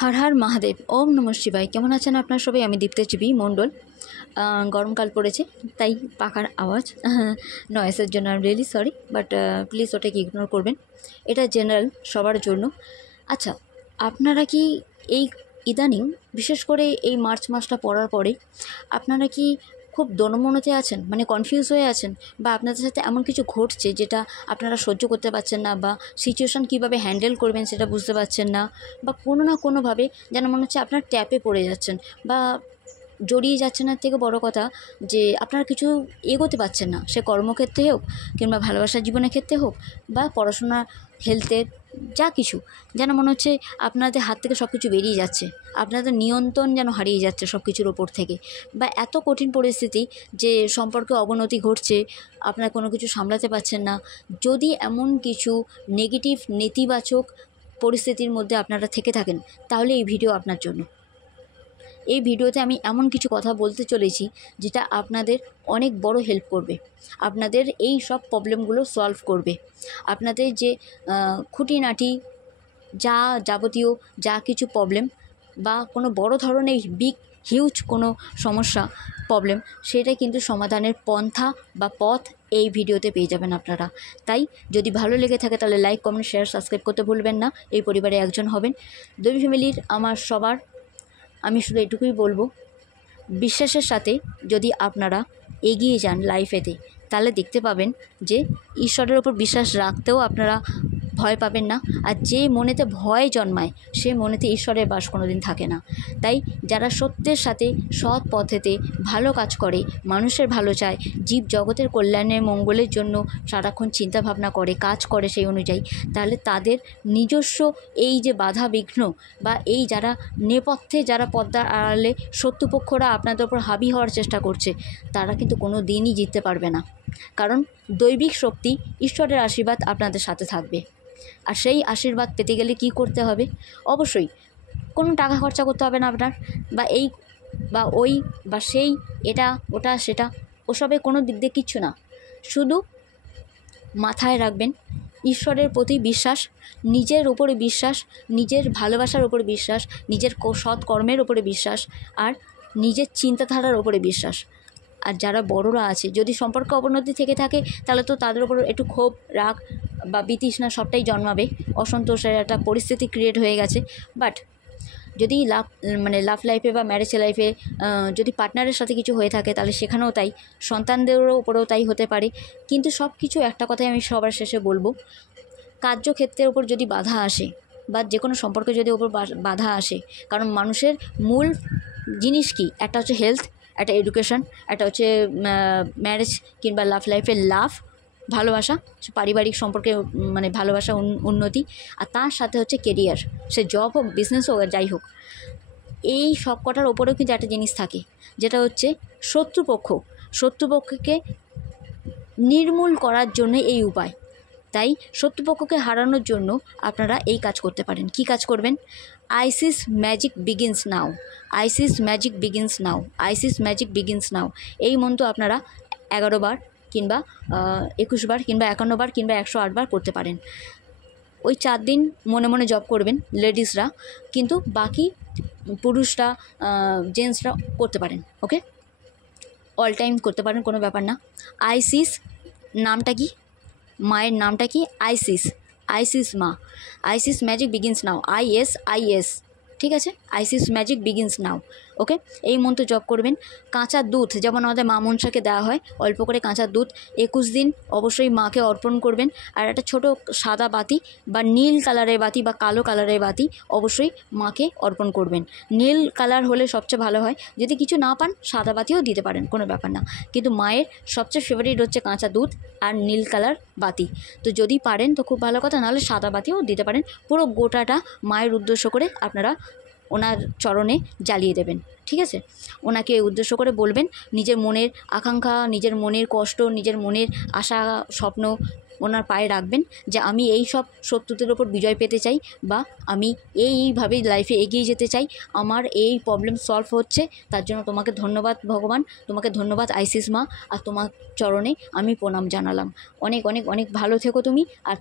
हर हर महादेव ओम नमः शिवाय। केमन आছেন আপনারা সবাই? আমি দীপ্তজীবী মণ্ডল। গরমকাল পড়েছে তাই পাখার আওয়াজ নয়েসের জন্য I am really sorry, but please ওটাকে ইগনোর করবেন। এটা জেনারেল সবার জন্য। আচ্ছা, আপনারা কি এই ইদানিং বিশেষ করে এই মার্চ মাসটা পড়ার পরে আপনারা কি খুব দোনমনোতে আছেন, মানে কনফিউজ হয়ে আছেন, বা আপনাদের সাথে এমন কিছু ঘটছে যেটা আপনারা সহ্য করতে পারছেন না, বা সিচুয়েশান কীভাবে হ্যান্ডেল করবেন সেটা বুঝতে পারছেন না, বা কোনো না কোনোভাবে যেন মনে হচ্ছে আপনার ট্যাপে পড়ে যাচ্ছেন বা জড়িয়ে যাচ্ছেন। এর থেকে বড় কথা যে আপনারা কিছু এগোতে পারছেন না, সে কর্মক্ষেত্রে হোক কিংবা ভালোবাসার জীবনের ক্ষেত্রে হোক বা পড়াশোনা, হেলথের, যা কিছু যেন মনে হচ্ছে আপনাদের হাত থেকে সব কিছু বেরিয়ে যাচ্ছে, আপনাদের নিয়ন্ত্রণ যেন হারিয়ে যাচ্ছে সব কিছুর ওপর থেকে, বা এত কঠিন পরিস্থিতি যে সম্পর্কে অবনতি ঘটছে, আপনারা কোনো কিছু সামলাতে পারছেন না। যদি এমন কিছু নেগেটিভ নেতিবাচক পরিস্থিতির মধ্যে আপনারা থেকে থাকেন তাহলে এই ভিডিও আপনার জন্য। এই ভিডিওতে আমি এমন কিছু কথা বলতে চলেছি যেটা আপনাদের অনেক বড় হেল্প করবে, আপনাদের এই সব প্রবলেমগুলো সলভ করবে। আপনাদের যে খুঁটিনাটি যা যাবতীয় যা কিছু প্রবলেম বা কোনো বড় ধরনের হিউজ কোনো সমস্যা প্রবলেম, সেটা কিন্তু সমাধানের পন্থা বা পথ এই ভিডিওতে পেয়ে যাবেন আপনারা। তাই যদি ভালো লেগে থাকে তাহলে লাইক, কমেন্ট, শেয়ার, সাবস্ক্রাইব করতে ভুলবেন না। এই পরিবারে একজন হবেন। দৈবী ফ্যামিলির আমার সবার আমি শুধু এটুকুই বলবো, বিশ্বাসের সাথে যদি আপনারা এগিয়ে যান লাইফেতে তাহলে দেখতে পাবেন যে ঈশ্বরের ওপর বিশ্বাস রাখতেও আপনারা ভয় পাবেন না। আর যে মনেতে ভয় জন্মায় সে মনেতে ঈশ্বরের বাস কোনো দিন থাকে না। তাই যারা সত্যের সাথে সৎ পথেতে ভালো কাজ করে, মানুষের ভালো চায়, জীব জগতের কল্যাণের মঙ্গলের জন্য সারাক্ষণ চিন্তাভাবনা করে, কাজ করে সেই অনুযায়ী, তাহলে তাদের নিজস্ব এই যে বাধা বিঘ্ন বা এই যারা নেপথ্যে যারা পর্দার আড়ালে শত্রুপক্ষরা আপনাদের ওপর হাবি হওয়ার চেষ্টা করছে, তারা কিন্তু কোনো দিনই জিততে পারবে না। কারণ দৈবিক শক্তি, ঈশ্বরের আশীর্বাদ আপনাদের সাথে থাকবে। আর সেই আশীর্বাদ পেতে গেলে কি করতে হবে? অবশ্যই কোনো টাকা খরচা করতে হবে না আপনার, বা এই বা ওই বা সেই, এটা ওটা সেটা ওসবে কোনো দিক দিয়ে কিচ্ছু না। শুধু মাথায় রাখবেন ঈশ্বরের প্রতি বিশ্বাস, নিজের ওপরে বিশ্বাস, নিজের ভালোবাসার ওপরে বিশ্বাস, নিজের সৎ কর্মের ওপরে বিশ্বাস, আর নিজের চিন্তাধারার ওপরে বিশ্বাস। আর যারা বড়রা আছে, যদি সম্পর্ক অবনতি থেকে থাকে তাহলে তো তাদের উপর একটু ক্ষোভ, রাগ বা বিতৃষ্ণা সবটাই জন্মাবে, অসন্তোষের একটা পরিস্থিতি ক্রিয়েট হয়ে গেছে। বাট যদি লাভ লাইফে বা ম্যারেজ লাইফে যদি পার্টনারের সাথে কিছু হয়ে থাকে তাহলে সেখানেও তাই, সন্তানদেরও উপরেও তাই হতে পারে। কিন্তু সব কিছু একটা কথাই আমি সবার শেষে বলবো, কার্যক্ষেত্রের উপর যদি বাধা আসে বা যে কোনো সম্পর্কে যদি ওপর বাধা আসে, কারণ মানুষের মূল জিনিস কি? একটা হচ্ছে হেলথ, একটা এডুকেশন, একটা হচ্ছে ম্যারেজ কিংবা লাভ লাইফের লাভ, ভালোবাসা, পারিবারিক সম্পর্কে মানে ভালোবাসা, উন্নতি, আর তার সাথে হচ্ছে কেরিয়ার, সে জব হোক, বিজনেস হোক, যাই হোক। এই সব কটার ওপরেও কিন্তু একটা জিনিস থাকে, যেটা হচ্ছে শত্রুপক্ষকে নির্মূল করার জন্য এই উপায়। তাই শত্রুপক্ষকে হারানোর জন্য আপনারা এই কাজ করতে পারেন। কি কাজ করবেন? আইসিস ম্যাজিক বিগিনস নাও, আইসিস ম্যাজিক বিগিনস নাও, আইসিস ম্যাজিক বিগিনস নাও। এই মন্ত্র আপনারা 11 বার কিংবা 21 বার কিংবা 51 বার কিংবা 108 বার করতে পারেন। ওই 4 দিন মনে মনে জপ করবেন লেডিসরা, কিন্তু বাকি পুরুষরা, জেন্টসরা করতে পারেন। ওকে, অল টাইম করতে পারেন, কোনো ব্যাপার না। আইসিস নামটা কি? মায়ের নামটা কি? আইসিস, আইসিস মা, আইসিস ম্যাজিক বিগিনস নাও, ISIS, ঠিক আছে? আইসিস ম্যাজিক বিগিনস নাও। ওকে, এই মন্ত্র জপ করবেন। কাঁচা দুধ, যেমন আমাদের মা মনসাকে দেওয়া হয়, অল্প করে কাঁচা দুধ 21 দিন অবশ্যই মাকে অর্পণ করবেন। আর একটা ছোটো সাদা বাতি বা নীল কালারের বাতি বা কালো কালারের বাতি অবশ্যই মাকে অর্পণ করবেন। নীল কালার হলে সবচেয়ে ভালো হয়, যদি কিছু না পান সাদা বাতিও দিতে পারেন, কোনো ব্যাপার না। কিন্তু মায়ের সবচেয়ে ফেভারিট হচ্ছে কাঁচা দুধ আর নীল কালার বাতি। তো যদি পারেন তো খুব ভালো কথা, নাহলে সাদা বাতিও দিতে পারেন। পুরো গোটাটা মায়ের উদ্দেশ্য করে আপনারা ওনার চরণে জ্বালিয়ে দেবেন, ঠিক আছে? ওনাকে উদ্দেশ্য করে বলবেন নিজের মনের আকাঙ্ক্ষা, নিজের মনের কষ্ট, নিজের মনের আশা, স্বপ্ন ওনার পায়ে রাখবেন, যে আমি এই সব শত্রুদের ওপর বিজয় পেতে চাই, বা আমি এইভাবেই লাইফে এগিয়ে যেতে চাই, আমার এই প্রবলেম সলভ হচ্ছে, তার জন্য তোমাকে ধন্যবাদ ভগবান, তোমাকে ধন্যবাদ আইসিস মা, আর তোমার চরণে আমি প্রণাম জানালাম। অনেক অনেক অনেক ভালো থেকো তুমি, আর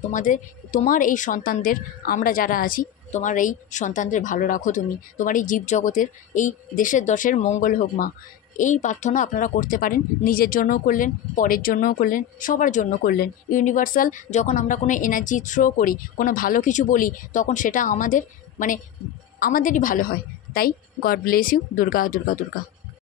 তোমার এই সন্তানদের, আমরা যারা আছি তোমার এই সন্তানদের ভালো রাখো তুমি, তোমার এই জীবজগতের, এই দেশের দশের মঙ্গল হোক মা। এই প্রার্থনা আপনারা করতে পারেন, নিজের জন্যও করলেন, পরের জন্যও করলেন, সবার জন্য করলেন। ইউনিভার্সাল যখন আমরা কোনো এনার্জি থ্রো করি, কোনো ভালো কিছু বলি, তখন সেটা আমাদের মানে আমাদেরই ভালো হয়। তাই God bless you. Durga Durga Durga.